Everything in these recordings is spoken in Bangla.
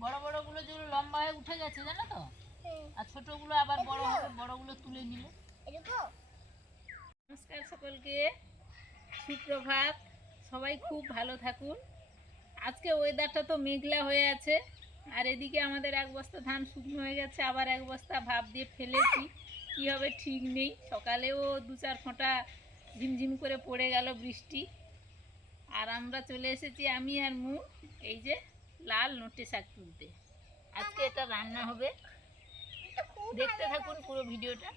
হয়ে উঠে গেছে জানো তো? হ্যাঁ, আর ছোটগুলো আবার বড় হবে বড়গুলো তুলে নিলে। নমস্কার সকলকে। সুপ্রভাত। সবাই খুব ভালো থাকুন। আজকে ওয়েদারটা তো মেঘলা হয়ে আছে। আর এদিকে আমাদের এক বস্তা ধান শুকনো হয়ে গেছে আবার এক বস্তা ভাপ দিয়ে ফেলেছি। কি হবে ঠিক নেই। সকালেও দু চার ফোঁটা ঝিমঝিম করে পড়ে গেল বৃষ্টি। আর আমরা চলে এসেছি আমি আর মু এই যে লাল নোটে শাক তুলতে। আজকে এটা রান্না হবে। দেখতে থাকুন পুরো ভিডিওটা।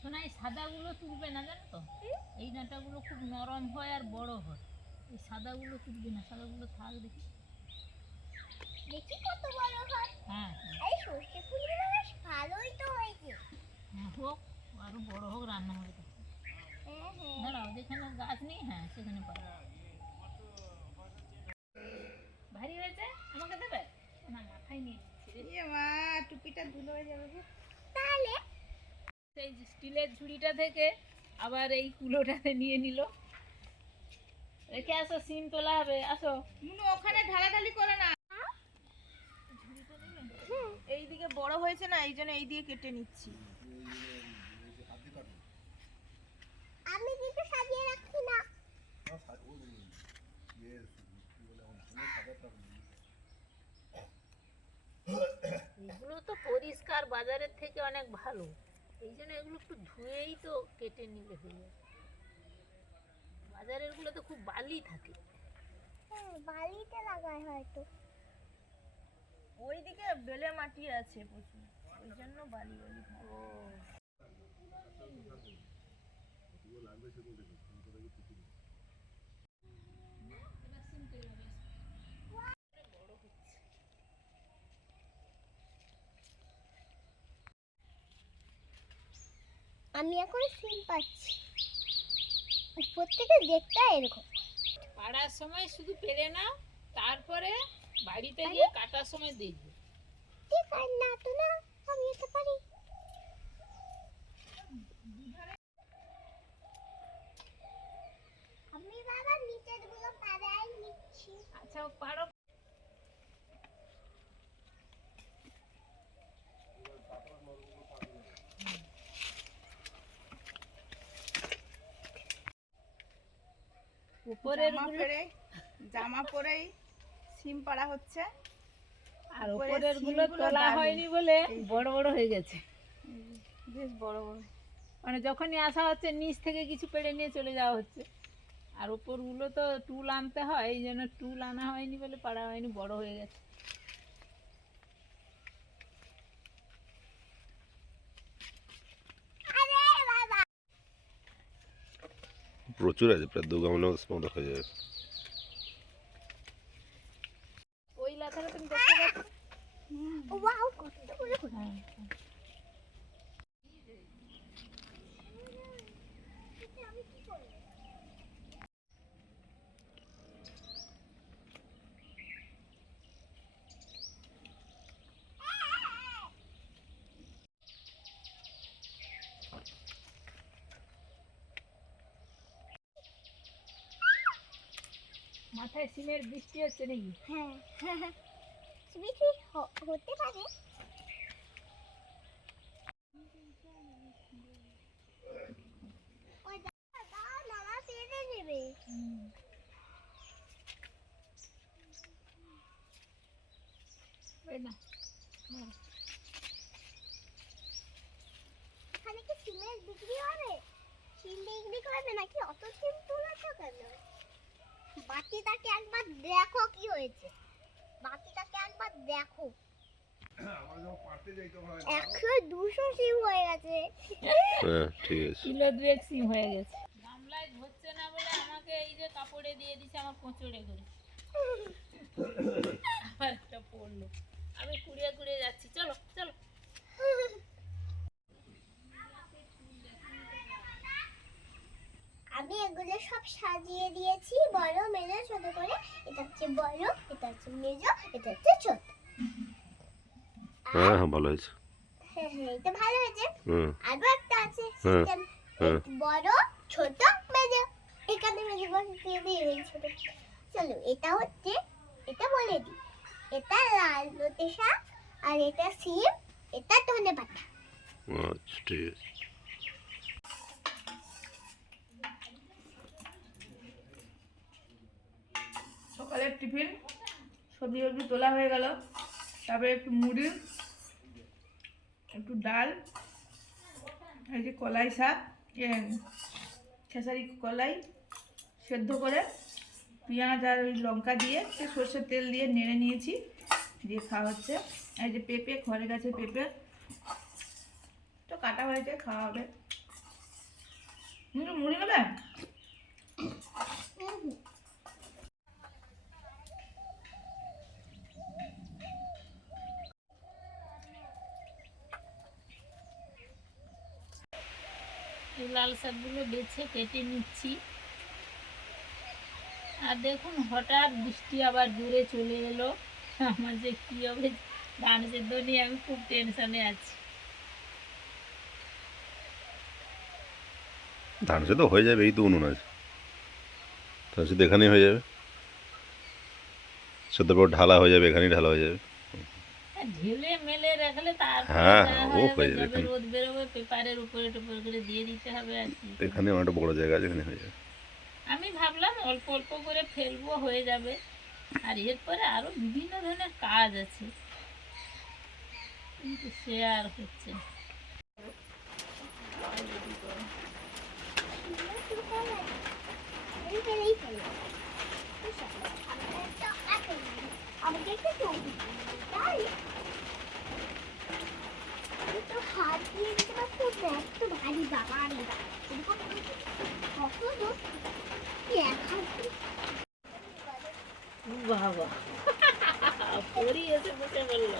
শোনা এই সাদাগুলো তুলবে না জানো তো? এই ডাঁটাগুলো খুব নরম হয় আর বড় হয়। এই সাদাগুলো তুলবে না সাদাগুলো থাক দেখি। দেখি কত বড় হয়। হ্যাঁ হ্যাঁ, এই সর্ষে ফুলগুলো বেশ ভালোই তো হয়েছে। হ্যাঁ হোক। আরও বড় হোক রান্না হবে তখন। দাঁড়াও যেখানে গাছ নেই হ্যাঁ সেখানে পাবো ভারী হয়েছে? আমাকে দেবে? না মাথায় নিয়ে ইয়ে মা টুপিটা ধুলো হয়ে যাবে গো। তাহলে? সেই স্টিলের ঝুড়িটা থেকে আবার এই কুলোটাতে নিয়ে নিল। রেখে আসো সিম তোলা হবে আসো। মুনু ওখানে ঢালাঢালি করে না। এইদিকে বড় হয়েছে না এই জন্য এই দিয়ে কেটে নিচ্ছি। আমি কিন্তু সাজিয়ে রাখছি না। এগুলো তো পরিষ্কার বাজারের থেকে অনেক ভালো। এই জন্য এগুলো একটু ধুয়েই তো কেটে নিলে হয়ে বাজারেরগুলো তো খুব বালি থাকে। হ্যাঁ বালিতে লাগায় হয়তো। ওইদিকে বেলে মাটি আছে প্রচুর। ওই জন্য বালি বালি আমি এখন সিম পাচ্ছি। উপর থেকে দেখতে এরকম। পাড়ার সময় শুধু পেরে নাও তারপরে বাড়িতে গিয়ে কাটার সময় দেখবে। ঠিক আছে না তো না আমি এটা পারি আমি বাবা নিচেরগুলো পাড়াই আচ্ছা পারো। উপরের জামা পরে জামা পরেই সিম পাড়া হচ্ছে। আর উপরেরগুলো তোলা হয়নি বলে বড় বড় হয়ে গেছে। বেশ বড় বড়। মানে যখনই আসা হচ্ছে নিচ থেকে কিছু পেড়ে নিয়ে চলে যাওয়া হচ্ছে। আর উপরগুলো তো টুল আনতে হয় এই জন্য টুল আনা হয়নি বলে পাড়া হয়নি বড় হয়ে গেছে। প্রচুর আছে প্রায় দু গামলার মতো হয়ে যাবে ওই লাথাটা তুমি দেখতে পাচ্ছ? ওয়াও কতগুলো হ্যাঁ হ্যাঁ। আমি কি করব মাথায় বৃষ্টি হচ্ছে নাকি? হ্যাঁ। বেশি হতে পারে। এখানে কি সিমের বিক্রি হবে? সিম বিক্রি করবে নাকি অত সিম তুলেছো কেন? বাতিটাকে একবার দেখো কি হয়েছে। বাতিটাকে একবার দেখো। একশো দুশো সিম হয়ে গেছে। হ্যাঁ ঠিক আছে। কিলো দুয়েক সিম হয়ে গেছে। গামলায় ধরছে না বলে আমাকে এই যে কাপড়ে দিয়ে দিছে আমার কোঁচড়ে করে। আবার একটা পড়ল। আমি কুড়িয়ে কুড়িয়ে যাচ্ছি। চলো চলো। আমি এগুলো সব সাজিয়ে দিয়েছি বড় মেজো ছোট করে এটা হচ্ছে বড় এটা হচ্ছে মেজো এটা হচ্ছে ছোট। হ্যাঁ হ্যাঁ ভালো হয়েছে। হ্যাঁ হ্যাঁ এটা ভালো হয়েছে। হুম। আরও একটা আছে সিস্টেম। বড় ছোট মেজো। কেঁদে এই ছোট? চলো এটা হচ্ছে এটা বলে দিই। এটা লাল শাক আর এটা সিম এটা ধনে পাতা আচ্ছা ঠিক আছে। সকালের টিফিন। সবজি সবজি তোলা হয়ে গেল। তারপরে একটু মুড়ি একটু ডাল, এই যে কলাই শাক খেসারি কলাই সেদ্ধ করে পেঁয়াজ আর ওই লঙ্কা দিয়ে সর্ষের তেল দিয়ে নেড়ে নিয়েছি। দিয়ে খাওয়া হচ্ছে। এই যে পেঁপে ঘরে গাছে পেঁপে। তো কাটা হয়েছে, খাওয়া হবে। মুড়ি নেবে এই লাল শাকগুলো বেছে কেটে নিচ্ছি। আর দেখুন, হঠাৎ বৃষ্টি আবার দূরে চলে এলো। আমার যে কী হবে, ধান সেদ্ধ নিয়ে আমি খুব টেনশনে আছি। ধান সে তো হয়ে যাবে, এই তো উনুন আছে। ধান সে তো এখানেই হয়ে যাবে। সেদ্ধ ঢালা হয়ে যাবে, এখানেই ঢালা হয়ে যাবে। ঢেলে মেলে রাখলে তারপর হ্যাঁ, ও হয়ে যাবে। এখানে। রোদ বেরোবে পেপারের উপরে টুপরে করে দিয়ে দিতে হবে আর কি। এখানে অনেকটা বড় জায়গা আছে এখানে হয়ে যাবে। আমি ভাবলাম অল্প অল্প করে ফেলব হয়ে যাবে। আর এরপরে আরও বিভিন্ন ধরনের কাজ আছে। কিন্তু সে আর হচ্ছে না। আমি ফেলেই ফেললাম আমাকে একটু চৌকি তাই আমি তো হাত দিয়ে দিতে পারছি ব্যাগ তো ভারী বাবা রে বাবা। এরকম করেছি। কত দূর? কি এক হাত দিয়ে? বাবা পরি এসে বসে বলল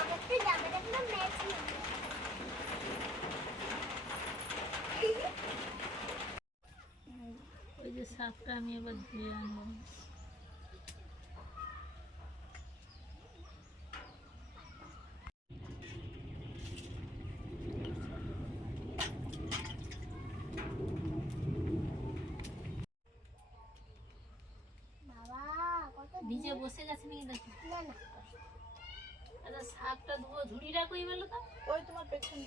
আমার তো জামাটা একদম ম্যাচ ওই যে শাকটা আমি এবার ধুয়ে আনব বাবা কত ভিজে বসে গেছে নাকি দেখি না না আচ্ছা শাকটা ধুবো ঝুড়িটা কই গেল তো ওই তোমার পেছনে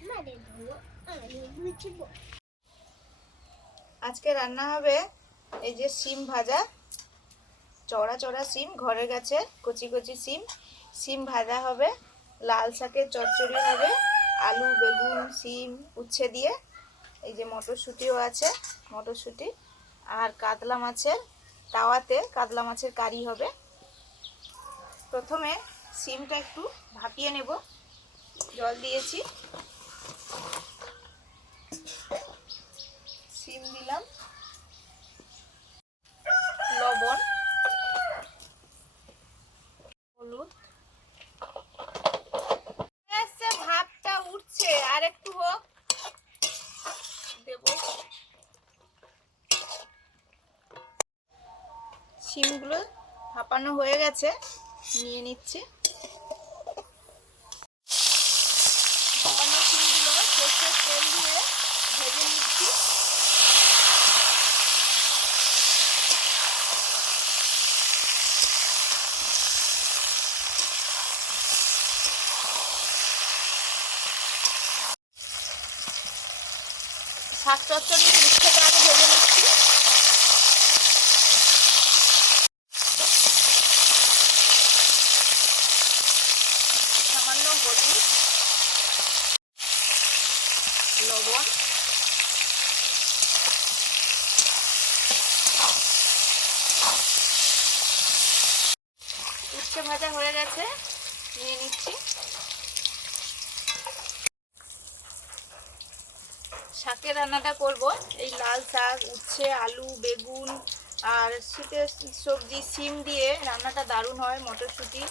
আমারে ধরো আমি বুঝব আজকে রান্না হবে এই যে সিম ভাজা, চড়া চড়া সিম ঘরের কাছে কচি কচি সিম। সিম ভাজা হবে, লাল শাকের চচ্চড়ি হবে, আলু, বেগুন, সিম উচ্ছে দিয়ে। এই যে মটরশুঁটিও আছে, মটরশুঁটি। আর কাতলা মাছের তাওয়াতে কাতলা মাছের কারি হবে। প্রথমে সিমটা একটু ভাপিয়ে নেব। জল দিয়েছি। সিম দিলাম। লবণ। হলুদ। ভাতটা উঠছে, আর একটু হোক। দেব। সিমগুলো ভাপানো হয়ে গেছে, নিয়ে নিচ্ছি ভাপানো সিমগুলো সর্ষের তেল দিয়ে ভেজে নিচ্ছি শাক চচ্চড়ি উচ্ছেটা আগে ভেজে নিচ্ছি। সামান্য হলুদ লবণ। উচ্ছে ভাজা হয়ে গেছে নিয়ে নিচ্ছি। শাকের রান্নাটা করব। এই লাল শাক, উচ্ছে, আলু, বেগুন আর শীতের সবজি, সিম দিয়ে রান্নাটা দারুণ হয় মটরশুঁটি।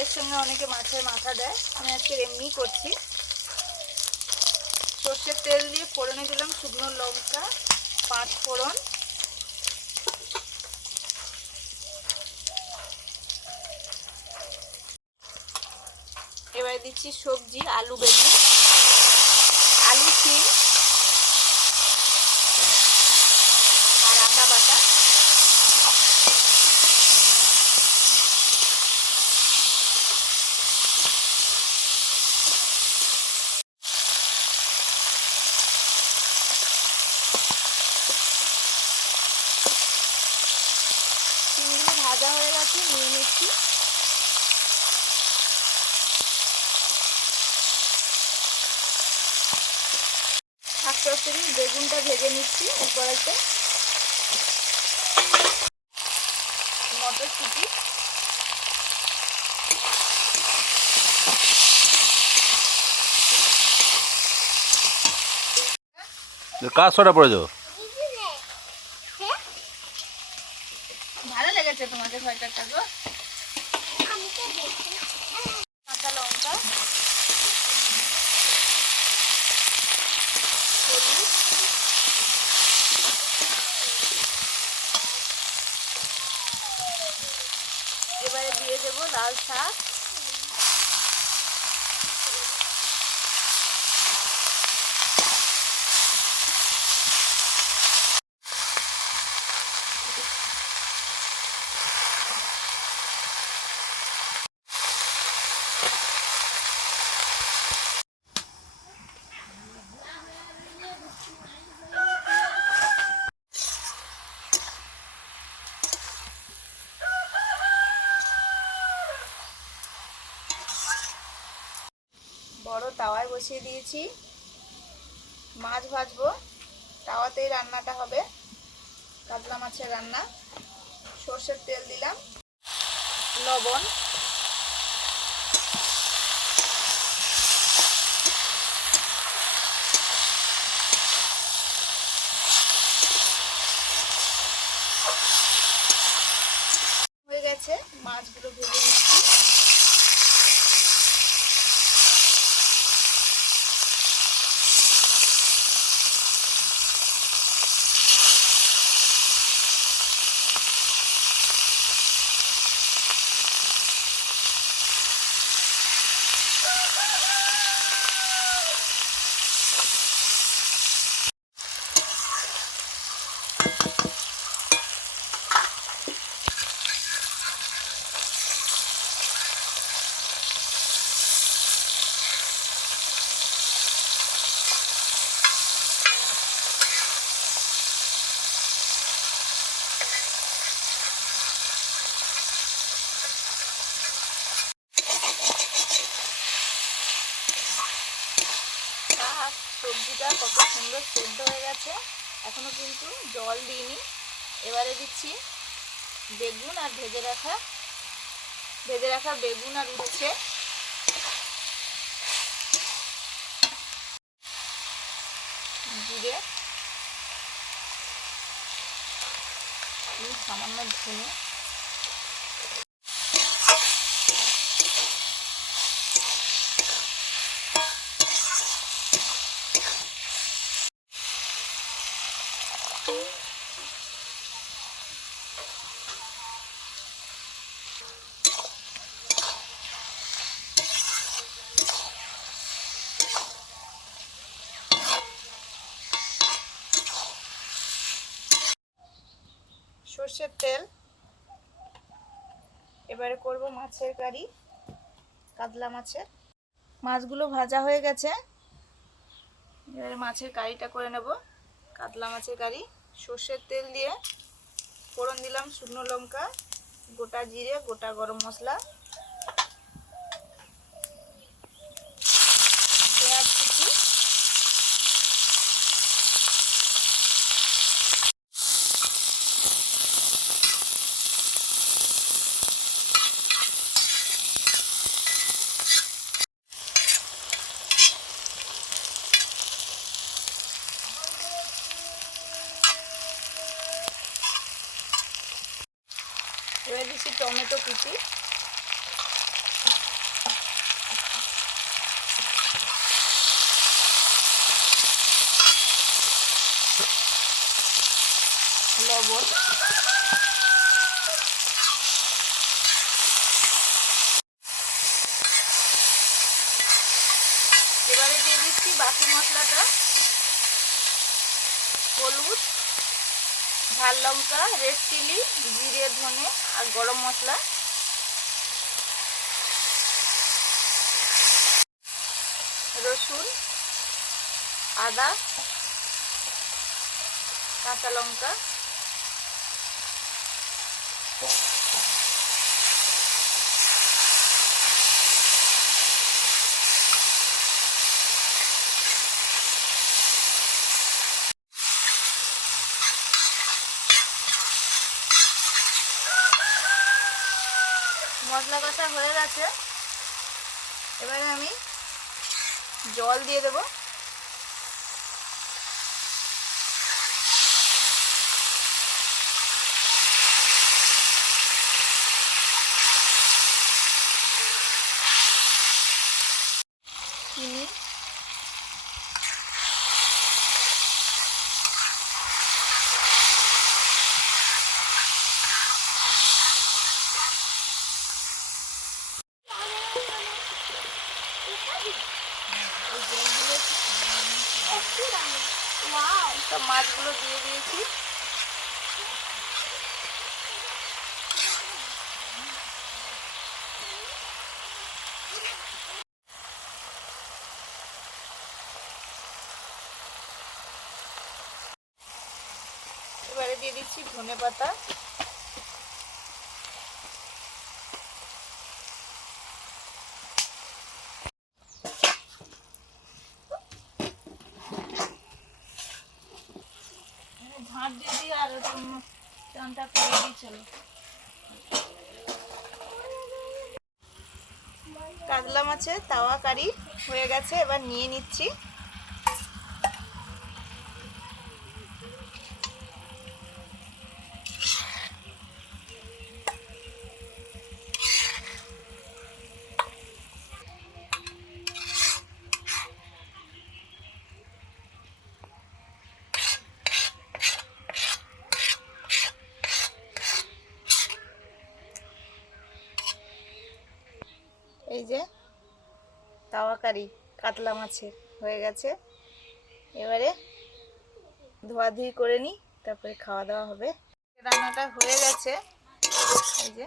এর সঙ্গে অনেকে মাছের মাথা দেয়। আমি আজকে এমনি করছি। সর্ষের তেল দিয়ে ফোড়নে দিলাম শুকনো লঙ্কা, পাঁচ ফোড়ন। এবার দিচ্ছি সবজি, আলু, বেগুন। আলু, সিম আর আদা বাটা সিমগুলো ভাজা হয়ে গেছে নিয়ে নিচ্ছি শাক চচ্চড়ি বেগুনটা ভেজে নিচ্ছি উপরেতে মটরশুঁটি। কাজ ছটা পড়েছ? left. বসিয়ে দিয়েছি। মাছ ভাজবো। তাওয়াতেই রান্নাটা হবে। কাতলা মাছের রান্না। সর্ষের তেল দিলাম। লবণ হয়ে গেছে মাছগুলো ভেজে নিচ্ছি শাক সবজিটা কত সুন্দর সেদ্ধ হয়ে গেছে এখনও কিন্তু জল দিইনি এবারে দিচ্ছি বেগুন আর ভেজে রাখা ভেজে রাখা বেগুন আর উচ্ছে। জিরে। সামান্য ধনে। সর্ষের তেল। এবারে করব মাছের কারি, কাতলা মাছের। মাছগুলো ভাজা হয়ে গেছে। এবারে মাছের কারিটা করে নেব, কাতলা মাছের কারি। সর্ষের তেল দিয়ে ফোড়ন দিলাম শুকনো লঙ্কা, গোটা জিরে, গোটা গরম মশলা পেঁয়াজ কুচি এবার দিচ্ছি টমেটো কুচি। লবণ। বাকি মশলাটা। হলুদ ঝাল লঙ্কা রেড চিলি জিরে ধনে। আর গরম মশলা। রসুন আদা কাঁচা লঙ্কা মশলা কষা হয়ে গেছে। এবারে আমি জল দিয়ে দেবো চিনি ওয়াও সব মাছগুলো দিয়ে দিয়েছি এবারে দিয়ে দিচ্ছি ধনে পাতা। ঝাঁট দিয়ে আর চানটা করে কাতলা মাছের তাওয়া কারি হয়ে গেছে, এবার নিয়ে নিচ্ছি এই যে তাওয়া কারি কাতলা মাছের হয়ে গেছে। এবারে ধোয়াধুয়ি করে নিই, তারপরে খাওয়া দাওয়া হবে। রান্নাটা হয়ে গেছে। এই যে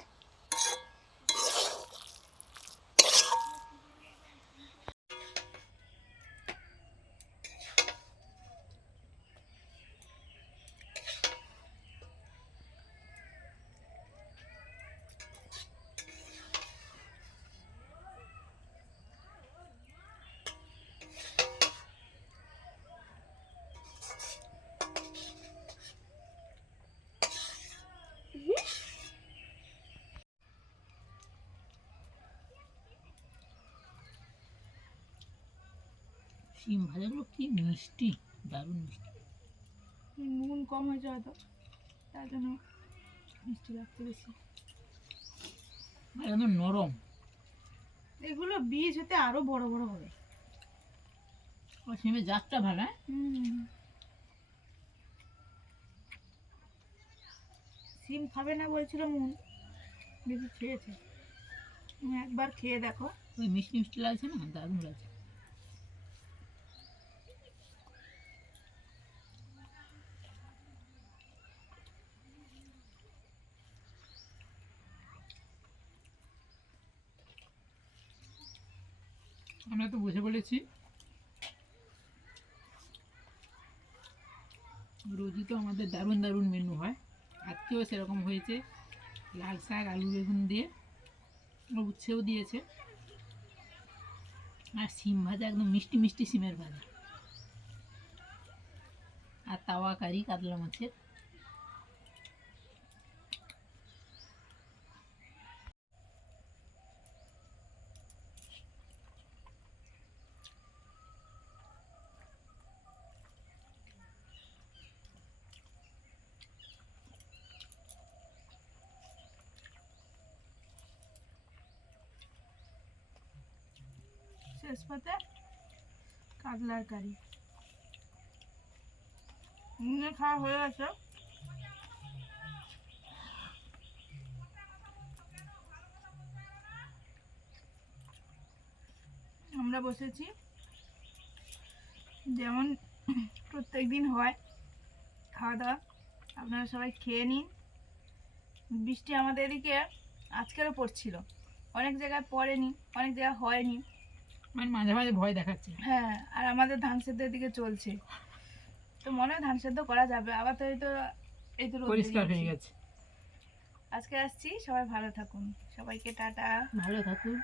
শিম ভাজাগুলো কি মিষ্টি? দারুণ মিষ্টি। নুন কম হয়েছে হয়তো তার জন্য মিষ্টি লাগছে বেশি। একদম নরম। এগুলো বীজ হতে আরও বড় বড় হবে। শিমের জাতটা ভালো হ্যাঁ? সিম খাবে না বলছিল মুন দেখি খেয়েছে। একবার খেয়ে দেখো। ওই মিষ্টি মিষ্টি লাগছে না? দারুণ লাগছে। আমরা তো বসে বলেছি রোজই তো আমাদের দারুণ দারুণ মেনু হয়। আজকেও সেরকম হয়েছে। লাল শাক, আলু বেগুন দিয়ে উচ্ছেও দিয়েছে। আর সিম ভাজা, একদম মিষ্টি মিষ্টি সিমের ভাজা। আর তাওয়া কারি, কাতলা মাছের শেষ পাতে কাতলার কারি মুনে খাওয়া হয়ে গেছে। আমরা বসেছি। যেমন প্রত্যেক দিন হয়। খাওয়া দাওয়া। আপনারা সবাই খেয়ে নিন। বৃষ্টি আমাদের এদিকে আজকেরও পড়ছিল। অনেক জায়গায় পড়েনি, অনেক জায়গায় হয়নি। মানে মাঝে মাঝে ভয় দেখাচ্ছে হ্যাঁ আর আমাদের ধান সেদ্ধের দিকে চলছে। তো মনে হয় ধান সেদ্ধ করা যাবে। আবার তো এই তো এই তো পরিষ্কার হয়ে গেছে। আজকে আসছি সবাই ভালো থাকুন। সবাইকে টাটা। ভালো থাকুন।